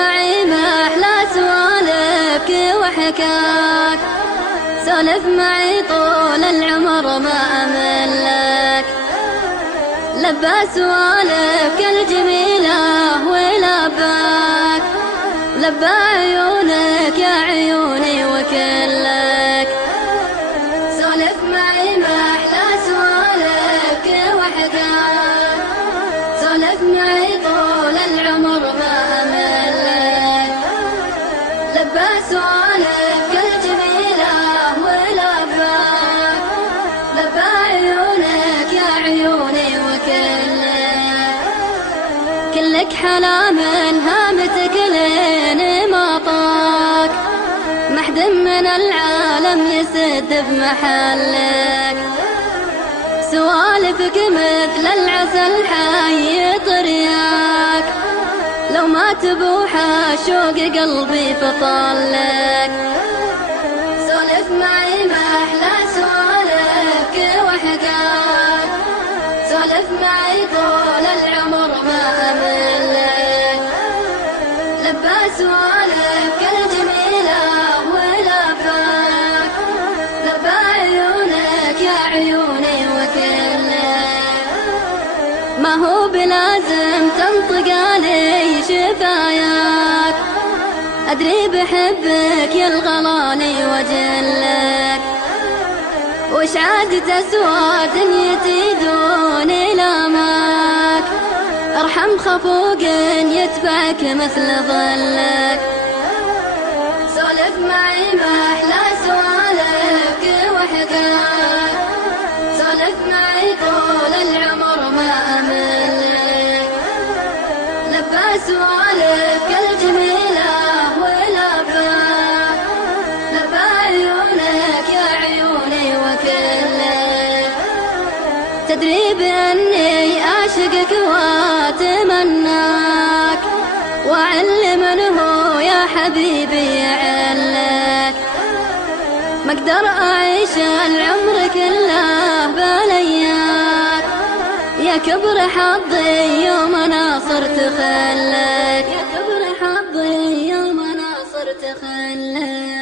معي ما أحلى سوالفك وحكاك، سولف معي طول العمر ما أملك، لبى سوالفك الجميلة ولباك، لبى عيونك يا عيوني وكلك. سولف معي ما أحلى سوالفك وحكاك، سولف معي طول العمر ما أملك، لبى سوالفك الجميلة ولباك، لبى عيونك يا عيوني وكلك. كلك حلا من هامتك لين ما طاك، ما حد من العالم يسد بمحلك، سوالفك مثل العسل حي طرياك، لو ما تبوح شوق قلبي فطلك. سولف معي ما أحلى سوالفك وحكاك، سولف معي طول العمر ما أملك، لبى سوالفك الجميلة ولباك، لبى عيونك يا عيوني وكلك. ما هو بلازم تنطق علي شفاياك، أدري بحبك يا الغلاني وجلك، وش عاد تسوى دنيتي دون لامك، ارحم خفوق يتبعك مثل ظلك. سولف معي ما أحلى سوالفك وحكاك، سولف معي طول العمر ما أملك، لبى سوالفك الجميلة ولباك، لبى عيونك يا عيوني وكلك. تدري بأني أعشقك وأتمناك، وأعلم منه يا حبيبي يعلك، ما أقدر أعيش العمر كله بلياك، يا كبر حظي يوم أنا صرت خلك، يا كبر حظي يوم أنا صرت خلك.